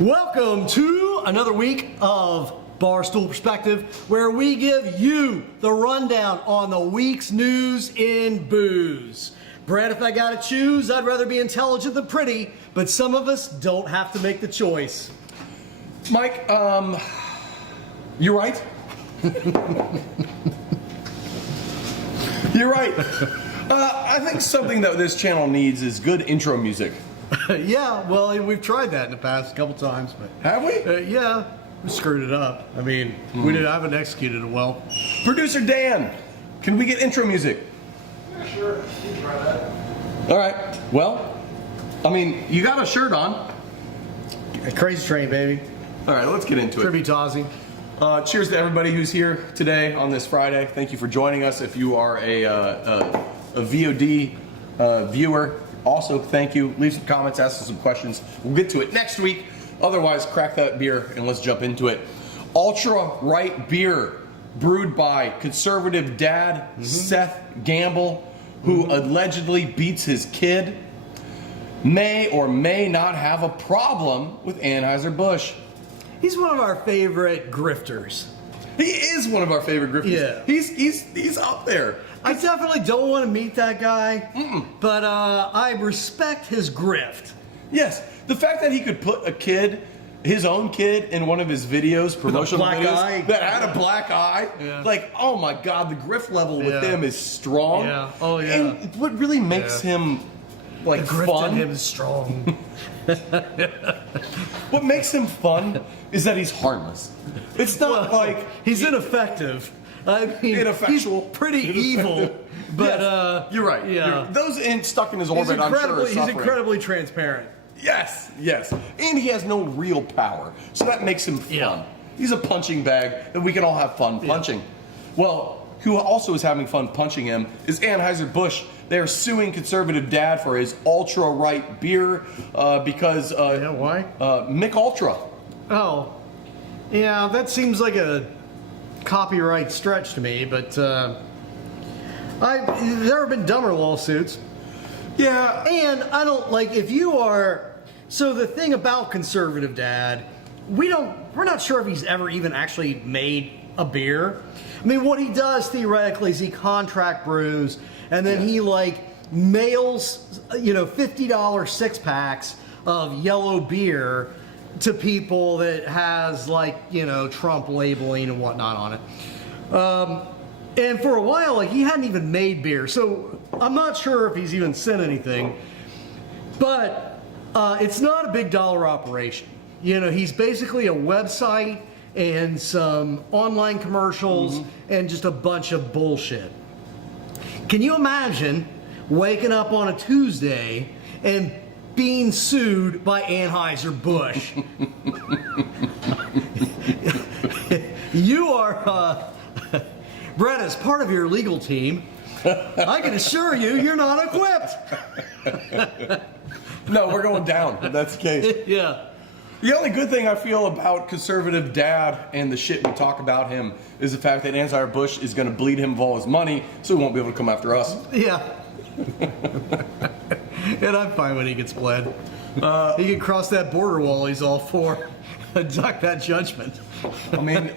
Welcome to another week of Barstool Perspective, where we give you the rundown on the week's news in booze. Brad, if I gotta choose, I'd rather be intelligent than pretty, but some of us don't have to make the choice. Mike, you're right. You're right. I think something that this channel needs is good intro music. Yeah, well, we've tried that in the past a couple times, but have we? Yeah, we screwed it up. I mean, we haven't executed it well. Producer Dan, can we get intro music? Yeah, sure. You can try that. All right. Well, I mean, you got a shirt on. Crazy Train, baby. All right, let's get into it. Tribute to Ozzy. Cheers to everybody who's here today on this Friday. Thank you for joining us. If you are a VOD viewer, also thank you. Leave some comments, ask us some questions. We'll get to it next week. Otherwise, crack that beer and let's jump into it. Ultra Right Beer, brewed by conservative dad Seth Gamble, who allegedly beats his kid, may or may not have a problem with Anheuser-Busch. He's one of our favorite grifters. He is one of our favorite grifters. Yeah. He's up there. I definitely don't want to meet that guy, but I respect his grift. Yes, the fact that he could put a kid, his own kid, in one of his videos, promotional black videos, eye. that had a black eye. Yeah. Like, oh my God, the grift level with him is strong. Yeah. Oh yeah. And what really makes him like The grift fun? in him is strong. What makes him fun is that he's harmless. It's not like he's ineffective. I mean, Ineffectual. he's pretty evil, but yes, you're right. Yeah. Those stuck in his He's orbit, I'm sure, are he's suffering. incredibly transparent. Yes, yes. And he has no real power. So that makes him fun. Yeah. He's a punching bag that we can all have fun punching. Well, who also is having fun punching him is Anheuser-Busch. They are suing conservative dad for his Ultra Right beer because Why? Mick Ultra. Oh, yeah, that seems like a copyright stretch to me, but there have been dumber lawsuits. Yeah. And I don't like if you are. So the thing about conservative dad, we're not sure if he's ever even actually made a beer. I mean, what he does theoretically is he contract brews, and then he like mails $50 six packs of yellow beer to people that has like Trump labeling and whatnot on it. And for a while, like he hadn't even made beer, so I'm not sure if he's even sent anything. But it's not a big dollar operation. He's basically a website and some online commercials and just a bunch of bullshit. Can you imagine waking up on a Tuesday and being sued by Anheuser-Busch? You are, Brett, as part of your legal team, I can assure you, you're not equipped. No, we're going down if that's the case. Yeah. The only good thing I feel about conservative dad and the shit we talk about him is the fact that Anheuser-Busch is going to bleed him of all his money, so he won't be able to come after us. Yeah. And I'm fine when he gets bled. He can cross that border wall he's all for and duck that judgment. I mean,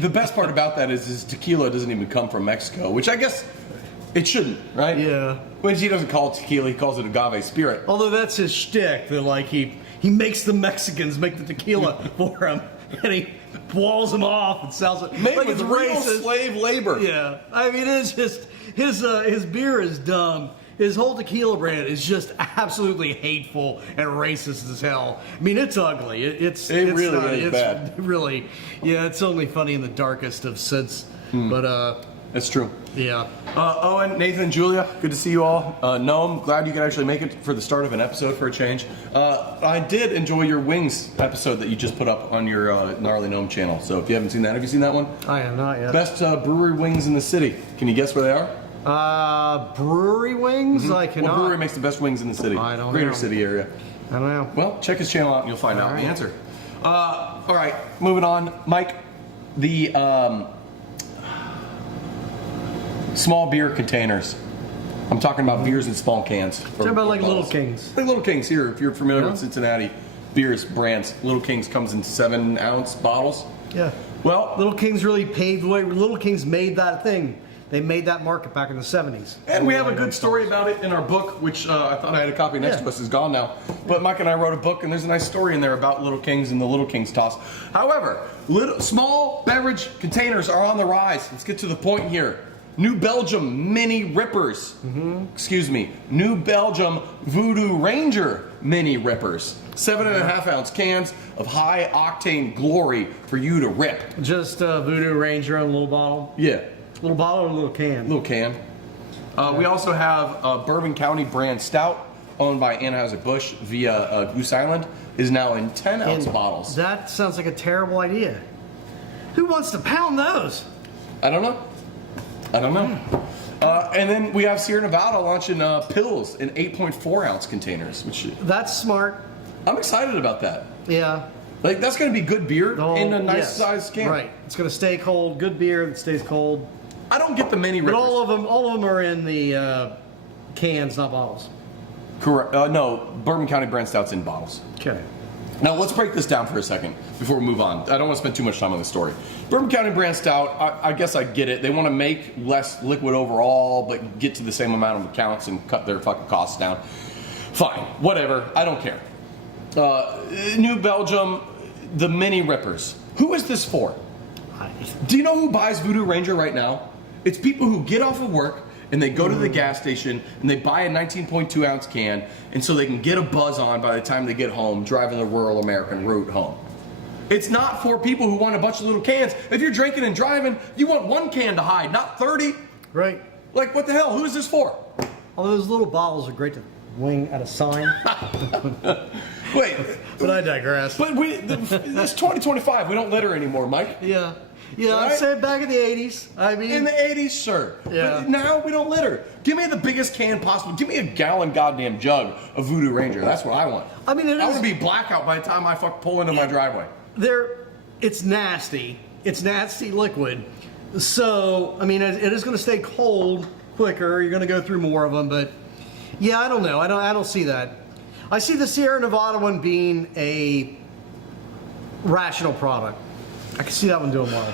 the best part about that is his tequila doesn't even come from Mexico, which I guess it shouldn't, right? Yeah. When he doesn't call it tequila, he calls it agave spirit. Although that's his shtick, that like he makes the Mexicans make the tequila for him, and he walls them off and sells it Made like with it's real racist. slave labor. Yeah, I mean it's just his beer is dumb. His whole tequila brand is just absolutely hateful and racist as hell. I mean, it's ugly. It's really is bad. Really, yeah. It's only funny in the darkest of sense. But That's true. yeah. Owen, Nathan, Julia, good to see you all. Noam, glad you could actually make it for the start of an episode for a change. I did enjoy your wings episode that you just put up on your Gnarly Gnome channel. So if you haven't seen that, have you seen that one? I am not yet. Best brewery wings in the city. Can you guess where they are? Brewery wings? I cannot. What brewery makes the best wings in the city? I don't Greater know. city area. I don't know. Well, check his channel out and you'll find out All the right. answer. All right, moving on. Mike, the small beer containers. I'm talking about beers in small cans. Talking about like Little Kings. Like Little Kings here, if you're familiar Yeah. with Cincinnati. beers brands. Little Kings comes in 7-ounce bottles. Yeah. Well, Little Kings really paved the way. Little Kings made that thing. They made that market back in the 70s. and we have a good story about it in our book, which I thought I had a copy next to us. Is gone now. But Mike and I wrote a book, and there's a nice story in there about Little Kings and the Little Kings toss. However, small beverage containers are on the rise. Let's get to the point here. New Belgium Mini Rippers. Excuse me. New Belgium Voodoo Ranger Mini Rippers. 7.5-ounce cans of high octane glory for you to rip. Just Voodoo Ranger in a little bottle. Yeah. Little bottle or a little can? Little can. We also have Bourbon County brand stout, owned by Anheuser-Busch via Goose Island, is now in 10-ounce bottles. That sounds like a terrible idea. Who wants to pound those? I don't know. And then we have Sierra Nevada launching pills in 8.4-ounce containers, which That's smart. I'm excited about that. Yeah. Like, that's going to be good beer in a nice Yes. size can. Right. It's going to stay cold. Good beer that stays cold. I don't get the mini But rippers. all of them are in the cans, not bottles. Correct. No, Bourbon County brand stout's in bottles. Okay. Now let's break this down for a second before we move on. I don't want to spend too much time on this story. Bourbon County brand stout, I guess I get it. They want to make less liquid overall, but get to the same amount of accounts and cut their fucking costs down. Fine, whatever. I don't care. New Belgium, the Mini Rippers. Who is this for? Do you know who buys Voodoo Ranger right now? It's people who get off of work and they go to the gas station and they buy a 19.2-ounce can, and so they can get a buzz on by the time they get home, driving the rural American route home. It's not for people who want a bunch of little cans. If you're drinking and driving, you want one can to hide, not 30. Right. Like, what the hell? Who is this for? All those little bottles are great to wing at a sign. Wait, But I digress. but it's 2025. We don't litter anymore, Mike. Yeah. Yeah, Right? I said back in the 80s. I mean, In the 80s, sure. Yeah. But now we don't litter. Give me the biggest can possible. Give me a gallon goddamn jug of Voodoo Ranger. That's what I want. I mean, I want to be blackout by the time I pull into my driveway. it's nasty. It's nasty liquid. So, I mean, it is going to stay cold quicker. You're going to go through more of them, but yeah, I don't know. I don't see that. I see the Sierra Nevada one being a rational product. I can see that one doing well.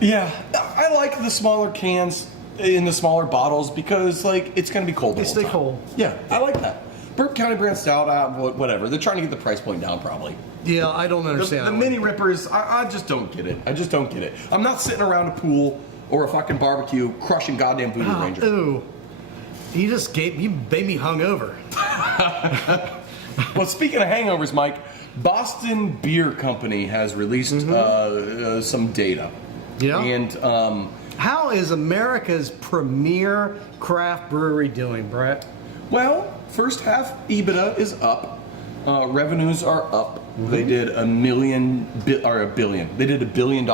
Yeah, I like the smaller cans in the smaller bottles because, like, it's going to be cold. They the whole stay time. cold. Yeah, I like that. Bourbon County brand stout, whatever. They're trying to get the price point down, probably. Yeah, I don't The understand. that one. mini rippers, I just don't get it. I just don't get it. I'm not sitting around a pool or a fucking barbecue crushing goddamn Voodoo Ranger. Ooh. You made me hungover. Well, speaking of hangovers, Mike, Boston Beer Company has released some data. Yeah. And How is America's premier craft brewery doing, Brett? well, first half EBITDA is up. Revenues are up. They did $1 billion. They did $1 billion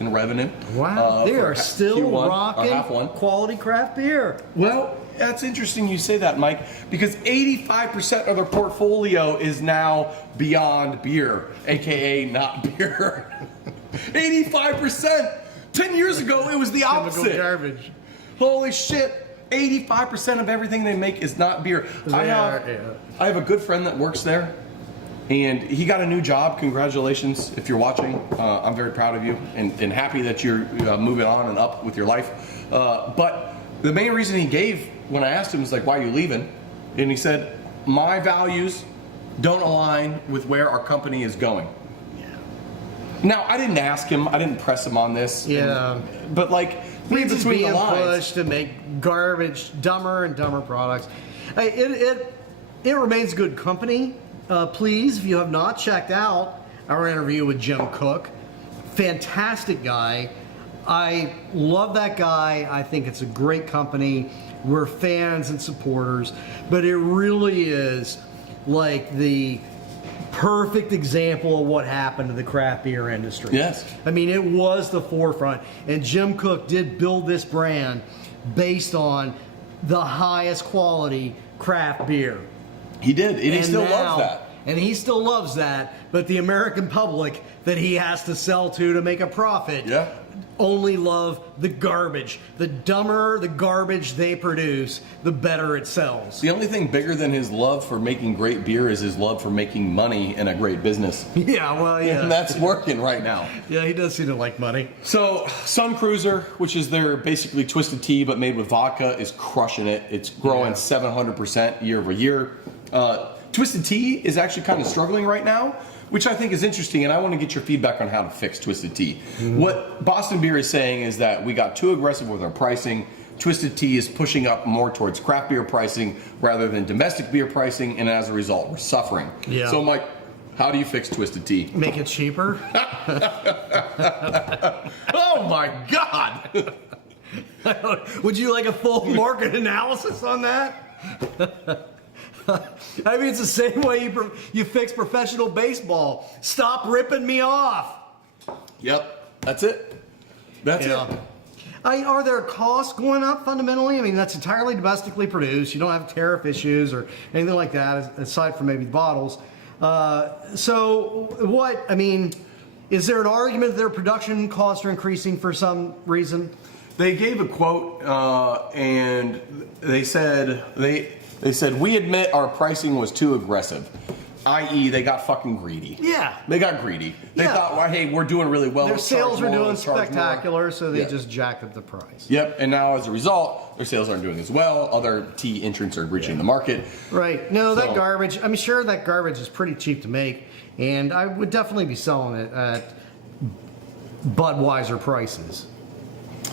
in revenue. Wow, they for are still Q1, or rocking half one. quality craft beer. Well, that's interesting you say that, Mike, because 85% of their portfolio is now beyond beer, aka not beer. 85%. 10 years ago, it was the Chemical opposite. garbage. Holy shit. 85% of everything they make is not beer. I have a good friend that works there, and he got a new job. Congratulations if you're watching. I'm very proud of you and happy that you're moving on and up with your life. But the main reason he gave when I asked him was like, why are you leaving? And he said, my values don't align with where our company is going. Now, I didn't ask him. I didn't press him on this. Yeah. But like, read It's between the being lines. pushed to make garbage, dumber and dumber products. It remains good company. Please, if you have not checked out our interview with Jim Cook, fantastic guy. I love that guy. I think it's a great company. We're fans and supporters, but it really is like the perfect example of what happened to the craft beer industry. Yes. I mean, it was the forefront, and Jim Cook did build this brand based on the highest quality craft beer. He did, and he still now- loves that. And he still loves that, but the American public that he has to sell to make a profit Yeah. only love the garbage. The dumber the garbage they produce, the better it sells. The only thing bigger than his love for making great beer is his love for making money in a great business. Yeah, well, yeah. And that's working right now. Yeah, he does seem to like money. So, Sun Cruiser, which is their basically Twisted Tea but made with vodka, is crushing it. It's growing 700% year over year. Twisted Tea is actually kind of struggling right now, which I think is interesting, and I want to get your feedback on how to fix Twisted Tea. What Boston Beer is saying is that we got too aggressive with our pricing. Twisted Tea is pushing up more towards craft beer pricing rather than domestic beer pricing, and as a result, we're suffering. Yeah. So, Mike, how do you fix Twisted Tea? Make it cheaper? Oh my God! Would you like a full market analysis on that? I mean, it's the same way you fix professional baseball. Stop ripping me off. Yep, that's it. That's it. Are there costs going up fundamentally? I mean, that's entirely domestically produced. You don't have tariff issues or anything like that, aside from maybe the bottles. So what, I mean, is there an argument that their production costs are increasing for some reason? They gave a quote, and they said we admit our pricing was too aggressive, i.e., they got fucking greedy. Yeah, they got greedy. They Yeah. thought, well, hey, we're doing really well. their let's charge sales are more, doing let's charge more. spectacular, so they Yeah. just jacked up the price. Yep, and now as a result, their sales aren't doing as well. Other tea entrants are reaching the market. Right. No, So- that garbage, I'm sure that garbage is pretty cheap to make, and I would definitely be selling it at Budweiser prices.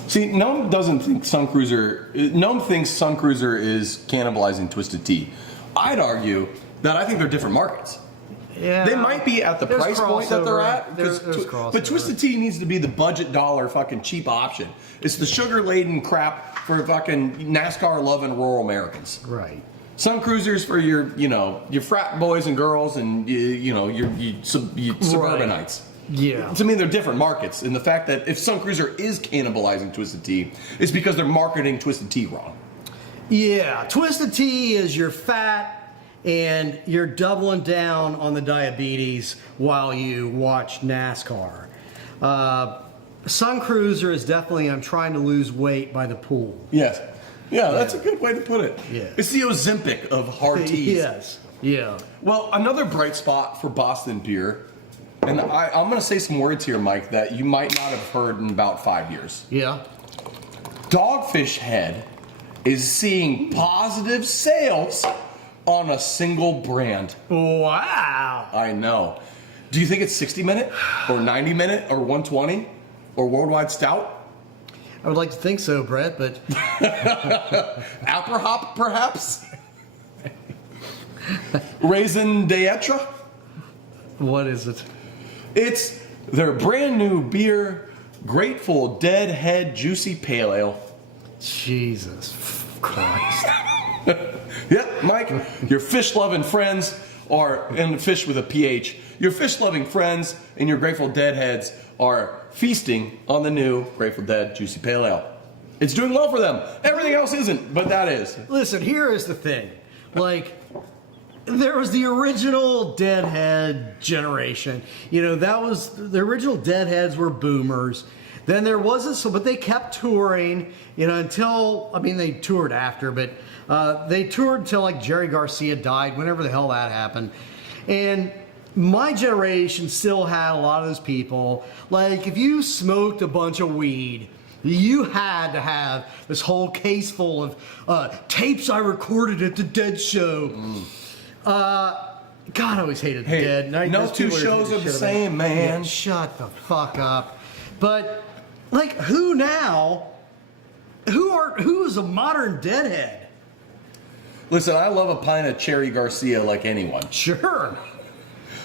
See, Gnome doesn't think Sun Cruiser. Gnome thinks Sun Cruiser is cannibalizing Twisted Tea. I'd argue that I think they're different markets. Yeah. They might be at the There's price point that they're crossover. at, There's but crossover. Twisted Tea needs to be the budget dollar fucking cheap option. It's the sugar laden crap for fucking NASCAR loving rural Americans. Right. Sun Cruisers for your frat boys and girls and your suburbanites. Yeah. To me, they're different markets, and the fact that if Sun Cruiser is cannibalizing Twisted Tea, it's because they're marketing Twisted Tea wrong. Yeah. Twisted Tea is your fat, and you're doubling down on the diabetes while you watch NASCAR. Sun Cruiser is definitely, I'm trying to lose weight by the pool. Yes. Yeah, that's a good way to put it. Yeah. It's the Ozempic of hard teas. Yes. Yeah. Well, another bright spot for Boston beer, and I'm going to say some words here, Mike, that you might not have heard in about 5 years. Yeah. Dogfish Head is seeing positive sales on a single brand. Wow. I know. Do you think it's 60 minute or 90 minute or 120 or Worldwide Stout? I would like to think so, Brett, but Aprihop, perhaps? Raisin d'Etre? what is it? It's their brand new beer, Grateful Dead Head Juicy Pale Ale. Jesus Christ. Yep, Mike, your fish-loving friends are, and fish with a PH, your fish-loving friends and your Grateful Dead heads are feasting on the new Grateful Dead Juicy Pale Ale. It's doing well for them. Everything else isn't, but that is. Listen, here is the thing. Like, there was the original Deadhead generation. That was, the original Deadheads were boomers. Then there wasn't so, but they kept touring, until, they toured after, but they toured until like Jerry Garcia died, whenever the hell that happened. And my generation still had a lot of those people. Like, if you smoked a bunch of weed, you had to have this whole case full of tapes I recorded at the Dead show. God, I always hated the Dead. No two shows are the same, man. Yeah, shut the fuck up. But, like, who now? Who is a modern Deadhead? Listen, I love a pint of Cherry Garcia like anyone. Sure.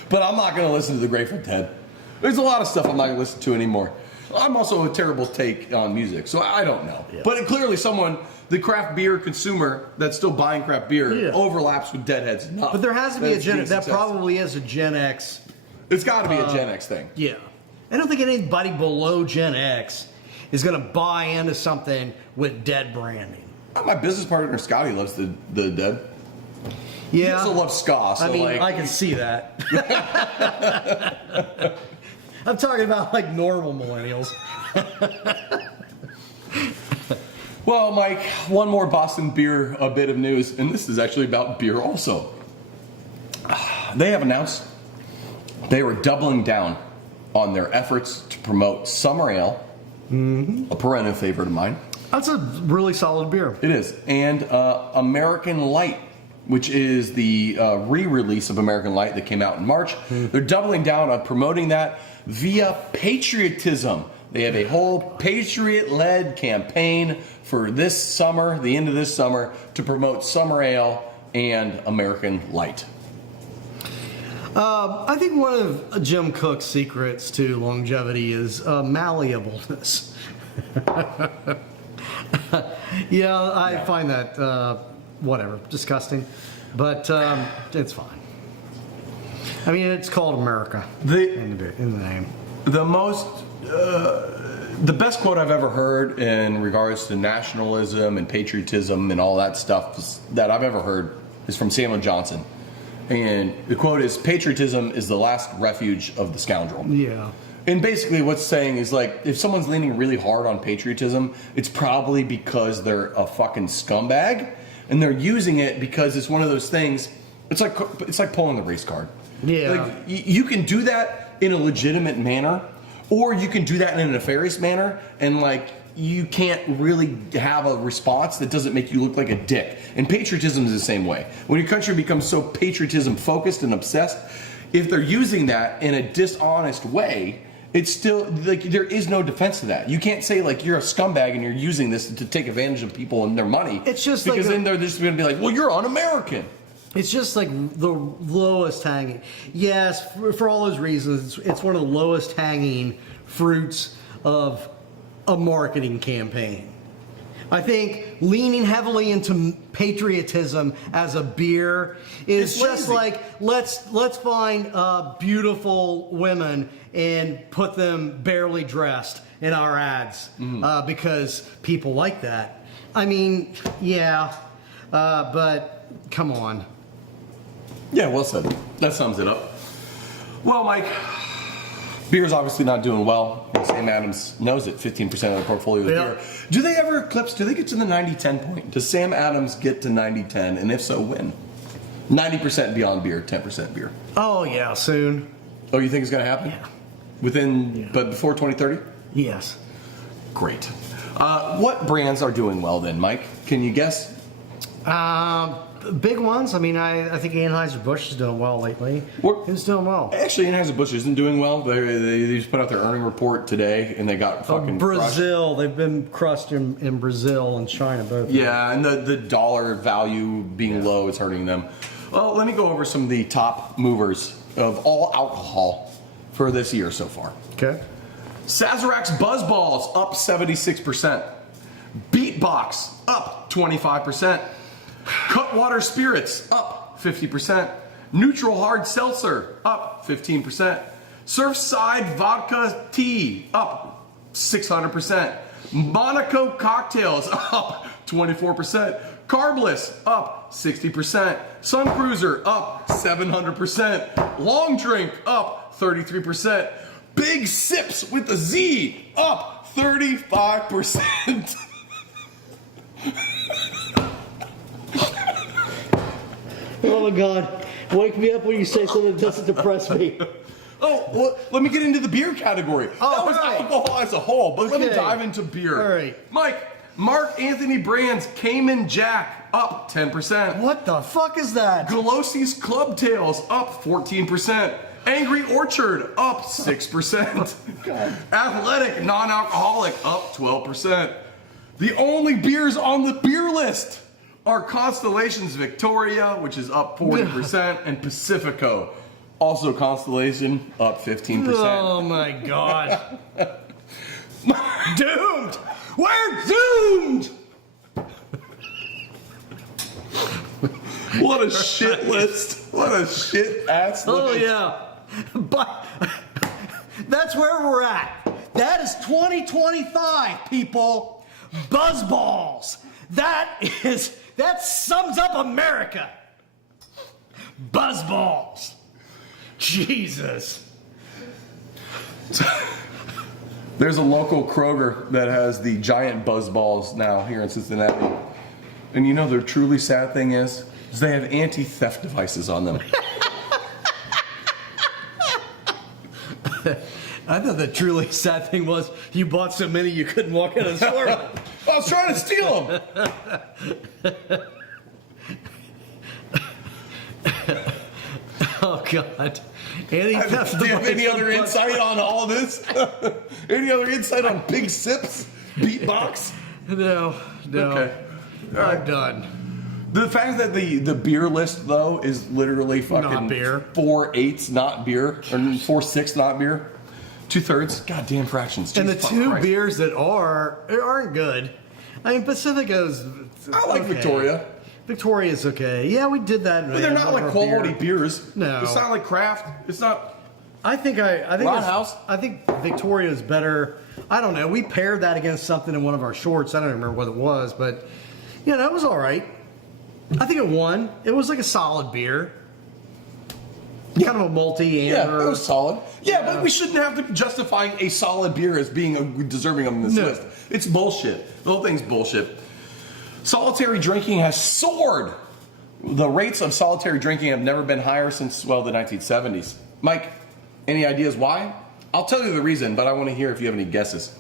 But I'm not going to listen to the Grateful Dead. There's a lot of stuff I'm not going to listen to anymore. I'm also a terrible take on music, so I don't know. Yeah. But clearly the craft beer consumer that's still buying craft beer overlaps with Deadheads enough. But there has to be that probably is a Gen X. It's got to be a Gen X thing. Yeah. I don't think anybody below Gen X is going to buy into something with Dead branding. My business partner, Scotty, loves the Dead. He Yeah. also loves ska, so I mean, like... I can see that. I'm talking about like normal millennials. Well, Mike, one more Boston beer, a bit of news, and this is actually about beer also. They have announced they were doubling down on their efforts to promote Summer Ale, a perennial favorite of mine. That's a really solid beer. It is. And American Light, which is the re-release of American Light that came out in March. They're doubling down on promoting that via patriotism. They have a whole patriot-led campaign for this summer, the end of this summer, to promote Summer Ale and American Light. I think one of Jim Cook's secrets to longevity is malleableness. Yeah, I find that, whatever, disgusting. But it's fine. I mean, it's called America in the name. The most, the best quote I've ever heard in regards to nationalism and patriotism and all that stuff that I've ever heard is from Samuel Johnson. And the quote is, "Patriotism is the last refuge of the scoundrel." Yeah. And basically what's saying is like, if someone's leaning really hard on patriotism, it's probably because they're a fucking scumbag, and they're using it because it's one of those things. It's like pulling the race card. Yeah. Like you can do that in a legitimate manner, or you can do that in a nefarious manner, and like you can't really have a response that doesn't make you look like a dick. And patriotism is the same way. When your country becomes so patriotism focused and obsessed, if they're using that in a dishonest way, it's still like there is no defense to that. You can't say like you're a scumbag and you're using this to take advantage of people and their money. It's just because like then they're just going to be like, well, you're un-American. It's just like the lowest hanging. Yes, for all those reasons, it's one of the lowest hanging fruits of a marketing campaign. I think leaning heavily into patriotism as a beer is It's just lazy. like let's find beautiful women and put them barely dressed in our ads because people like that. I mean, yeah, but come on. Yeah, well said. That sums it up. Well, Mike, beer's obviously not doing well. Sam Adams knows it. 15% of the portfolio is beer. Do they ever eclipse? Do they get to the 90-10 point? Does Sam Adams get to 90-10? And if so, when? 90% beyond beer, 10% beer. Oh yeah, soon. Oh, you think it's going to happen? Yeah. But before 2030? Yes. Great. What brands are doing well then, Mike? Can you guess? Big ones. I mean, I think Anheuser-Busch is doing well lately. Who's doing well? Actually, Anheuser-Busch isn't doing well. They just put out their earning report today, and they got fucking Brazil. crushed. They've been crushed in Brazil and China both. Yeah, and the dollar value being low is hurting them. Well, let me go over some of the top movers of all alcohol for this year so far. Okay. Sazerac's Buzzballs up 76%. Beatbox up 25%. Cutwater Spirits up 50%. Neutral Hard Seltzer up 15%. Surfside Vodka Tea up 600%. Monaco Cocktails up 24%. Carbless up 60%. Sun Cruiser up 700%. Long Drink up 33%. Big Sips with a Z up 35%. Oh my God! Wake me up when you say something that doesn't depress me. Oh, well, let me get into the beer category. Oh, that was right. alcohol as a whole, but let me Okay. dive into beer. All right. Mike, Mark Anthony Brand's Cayman Jack up 10%. What the fuck is that? Galosi's Club Tales up 14%. Angry Orchard up 6%. Athletic Non-Alcoholic up 12%. The only beers on the beer list are Constellation's Victoria, which is up 40%, and Pacifico, also Constellation, up 15%. Oh my God! Doomed! We're doomed! What a shit list. What a shit ass list. Oh yeah, but that's where we're at. That is 2025, people. Buzzballs. That sums up America. Buzzballs. Jesus. There's a local Kroger that has the giant Buzzballs now here in Cincinnati. And you know the truly sad thing is they have anti-theft devices on them. I thought the truly sad thing was you bought so many you couldn't walk out of the store. I was trying to steal them. Oh, God. Anti-theft Do you have any device other on insight on all this? Any other insight on Big Sips? Beatbox? No. Okay. I'm done. The fact that the beer list, though, is literally fucking Not beer. 4/8 not beer, or 4/6 not beer. 2/3, goddamn fractions. And the Jesus two Christ. beers that aren't good. I mean, Pacifico's. I like okay. Victoria. Victoria's okay. Yeah, we did that. But they're not like quality beers. No. It's not like craft. It's not. I think Roundhouse? I think Victoria's better. I don't know. We paired that against something in one of our shorts. I don't remember what it was, but yeah, that was all right. I think it won. It was like a solid beer. Kind of a malty amber. Yeah, it was solid. Yeah, but we shouldn't have to be justifying a solid beer as being deserving of this No. list. It's bullshit. The whole thing's bullshit. Solitary drinking has soared. The rates of solitary drinking have never been higher since, well, the 1970s. Mike, any ideas why? I'll tell you the reason, but I want to hear if you have any guesses.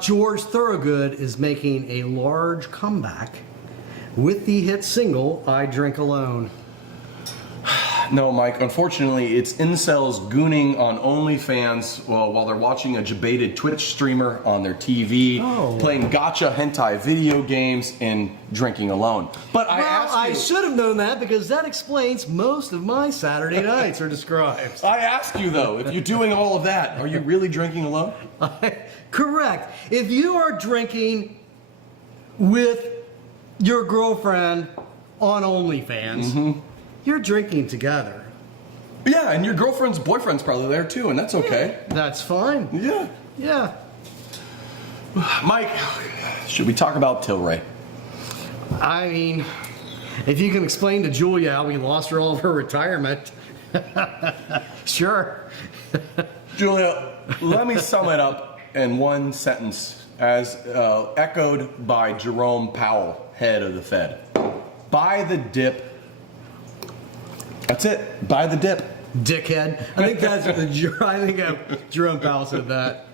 George Thorogood is making a large comeback with the hit single "I Drink Alone." No, Mike. Unfortunately, it's incels gooning on OnlyFans while they're watching a debated Twitch streamer on their TV, playing gotcha hentai video games, and drinking alone. But I should have known that because that explains most of my Saturday nights are described. I ask you though, if you're doing all of that, are you really drinking alone? Correct. If you are drinking with your girlfriend on OnlyFans, you're drinking together. Yeah, and your girlfriend's boyfriend's probably there too, and that's okay. That's fine. Yeah. Yeah. Mike, should we talk about Tilray? I mean, if you can explain to Julia how we lost her all of her retirement, sure. Julia, let me sum it up in one sentence as echoed by Jerome Powell, head of the Fed. Buy the dip. That's it. Buy the dip. Dickhead. I think that's Jerome Powell said that.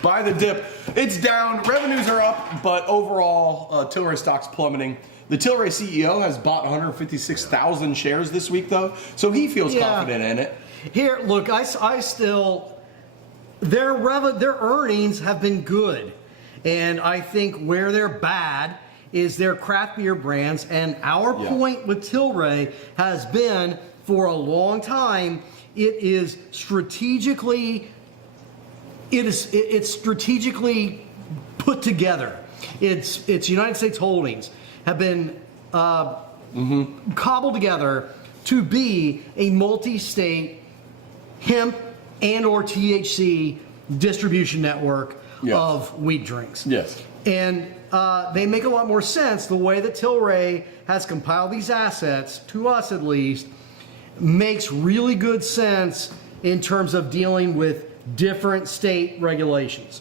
Buy the dip. It's down. Revenues are up, but overall, Tilray stock's plummeting. The Tilray CEO has bought 156,000 shares this week, though, so he feels confident in it. Here, look, I still their earnings have been good, and I think where they're bad is their craft beer brands. And our point with Tilray has been for a long time, it's strategically put together. It's United States Holdings have been cobbled together to be a multi-state hemp and or THC distribution network of weed drinks. Yes. And they make a lot more sense. The way that Tilray has compiled these assets, to us at least, makes really good sense in terms of dealing with different state regulations.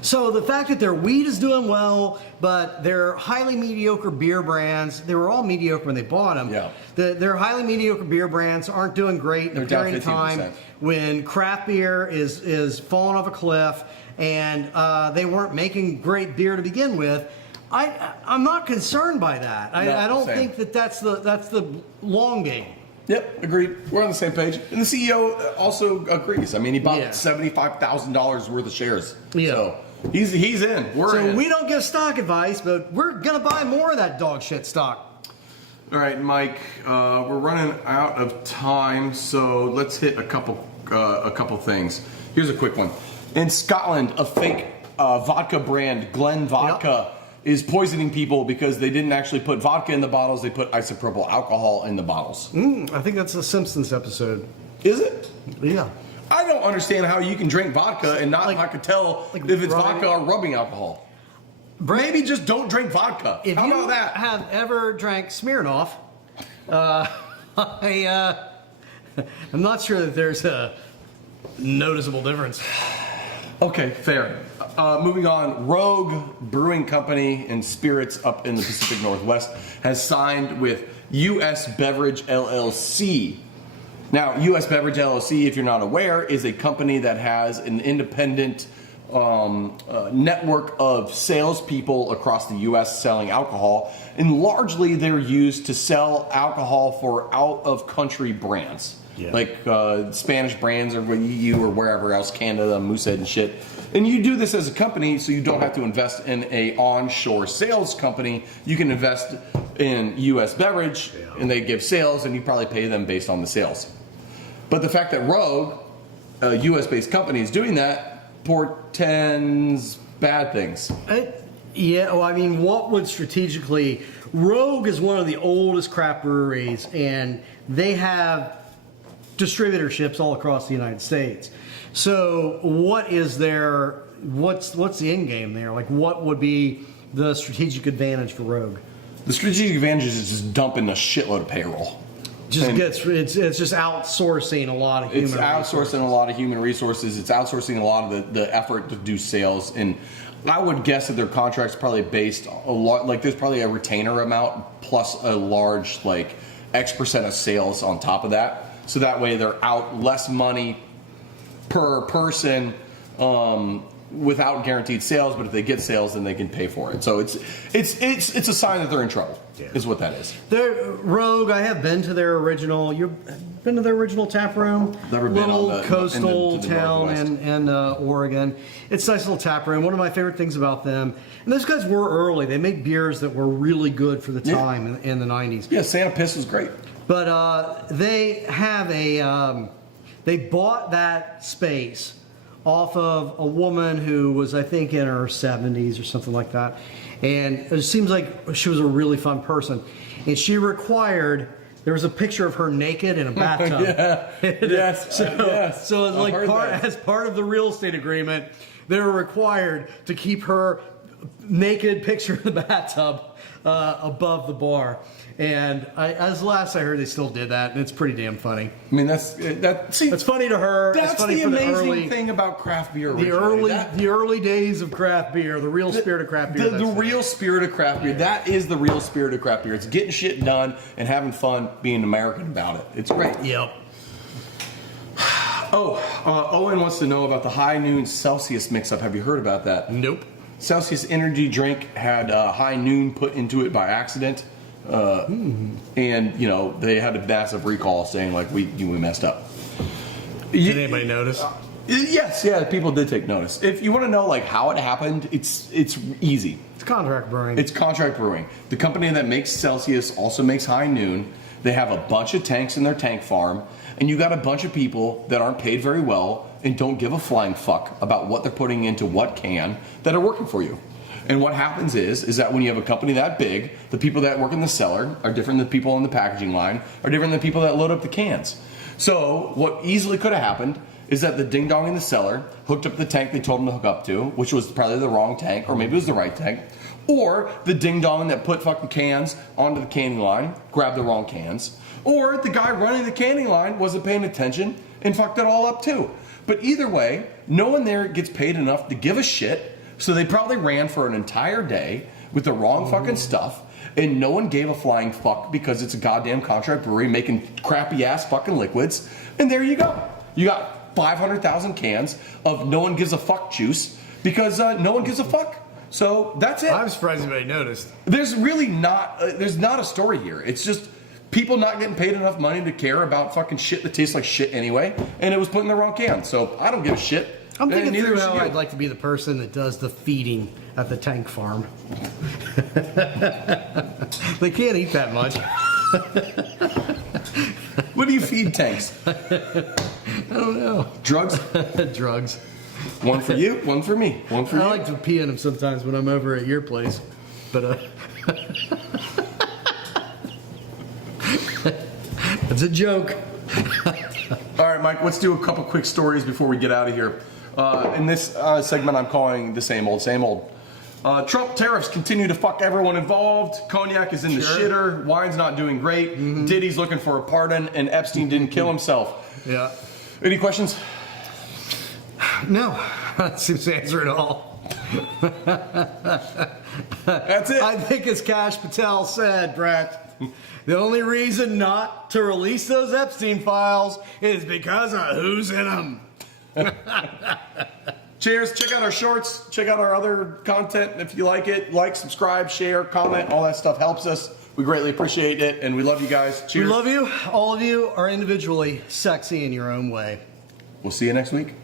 So the fact that their weed is doing well, but their highly mediocre beer brands, they were all mediocre when they bought them. Yeah. Their highly mediocre beer brands aren't doing great in a They're period of down time 15%. when craft beer is falling off a cliff and they weren't making great beer to begin with. I'm not concerned by that. I don't think that's the long game. Yep, agreed. We're on the same page. And the CEO also agrees. I mean, he bought $75,000 worth of shares. Yeah. So he's in. We're in. We don't give stock advice, but we're going to buy more of that dog shit stock. All right, Mike, we're running out of time, so let's hit a couple things. Here's a quick one. In Scotland, a fake vodka brand, Glen Vodka, is poisoning people because they didn't actually put vodka in the bottles, they put isopropyl alcohol in the bottles. I think that's a Simpsons episode. Is it? Yeah. I don't understand how you can drink vodka and not tell if it's vodka or rubbing alcohol. Maybe just don't drink vodka. If How you about that? have ever drank Smirnoff, I'm not sure that there's a noticeable difference. Okay, fair. Moving on, Rogue Brewing Company and Spirits up in the Pacific Northwest has signed with U.S. Beverage LLC. Now, U.S. Beverage LLC, if you're not aware, is a company that has an independent network of salespeople across the U.S. selling alcohol, and largely they're used to sell alcohol for out-of-country brands. Yeah. Like Spanish brands or EU or wherever else, Canada, Moosehead and shit. And you do this as a company so you don't have to invest in a onshore sales company. You can invest in U.S. Beverage and they give sales and you probably pay them based on the sales. But the fact that Rogue, a U.S.-based company, is doing that portends bad things. What would strategically... Rogue is one of the oldest craft breweries and they have distributorships all across the United States. So what's the end game there? Like, what would be the strategic advantage for Rogue? The strategic advantage is just dumping a shitload of payroll. It's just outsourcing a lot of human resources. It's outsourcing a lot of human resources. It's outsourcing a lot of the effort to do sales. And I would guess that their contract's probably based a lot, like there's probably a retainer amount plus a large, like, X% of sales on top of that. So that way they're out less money per person without guaranteed sales, but if they get sales, then they can pay for it. So it's a sign that they're in trouble, is what that is. Rogue, I have been to their original. You've been to their original tap room? Never been. Little coastal town in Oregon. It's a nice little tap room. One of my favorite things about them, and those guys were early. They made beers that were really good for the time in the 90s. Yeah, Santa Piss was great. But they have they bought that space off of a woman who was, I think, in her 70s or something like that. And it seems like she was a really fun person. And she required, there was a picture of her naked in a bathtub. Yes. So it's like as part of the real estate agreement, they were required to keep her naked picture in the bathtub above the bar. And as last I heard, they still did that, and it's pretty damn funny. I mean, that's funny to her. That's funny the amazing thing about craft beer. The early days of craft beer, the real spirit of craft beer. The real spirit of craft beer. That is the real spirit of craft beer. It's getting shit done and having fun, being American about it. It's great. Yep. Owen wants to know about the High Noon Celsius mix-up. Have you heard about that? Nope. Celsius energy drink had High Noon put into it by accident. And they had a massive recall saying like we messed up. Did anybody notice? Yes, people did take notice. If you want to know like how it happened, it's easy. It's contract brewing. It's contract brewing. The company that makes Celsius also makes High Noon. They have a bunch of tanks in their tank farm, and you got a bunch of people that aren't paid very well and don't give a flying fuck about what they're putting into what can that are working for you. And what happens is that when you have a company that big, the people that work in the cellar are different than the people in the packaging line, are different than the people that load up the cans. So what easily could have happened is that the ding-dong in the cellar hooked up the tank they told them to hook up to, which was probably the wrong tank, or maybe it was the right tank, or the ding-dong that put fucking cans onto the canning line grabbed the wrong cans, or the guy running the canning line wasn't paying attention and fucked it all up too. But either way, no one there gets paid enough to give a shit. So they probably ran for an entire day with the wrong fucking stuff, and no one gave a flying fuck because it's a goddamn contract brewery making crappy ass fucking liquids. And there you go. You got 500,000 cans of no one gives a fuck juice because no one gives a fuck. So that's it. I'm surprised anybody noticed. There's really not. There's not a story here. It's just people not getting paid enough money to care about fucking shit that tastes like shit anyway, and it was put in the wrong can. So I don't give a shit. I'm thinking through how I'd like to be the person that does the feeding at the tank farm. They can't eat that much. What do you feed tanks? I don't know. Drugs? Drugs. One for you, one for me. One for you. I like to pee in them sometimes when I'm over at your place. But it's a joke. All right, Mike, let's do a couple quick stories before we get out of here. In this segment, I'm calling the same old, same old. Trump tariffs continue to fuck everyone involved. Cognac is in the shitter. Wine's not doing great. Diddy's looking for a pardon, and Epstein didn't kill himself. Yeah. Any questions? No, that seems to answer it all. That's it. I think as Kash Patel said, Brett, the only reason not to release those Epstein files is because of who's in them. Cheers. Check out our shorts. Check out our other content if you like it. Like, subscribe, share, comment. All that stuff helps us. We greatly appreciate it, and we love you guys. Cheers. We love you. All of you are individually sexy in your own way. We'll see you next week.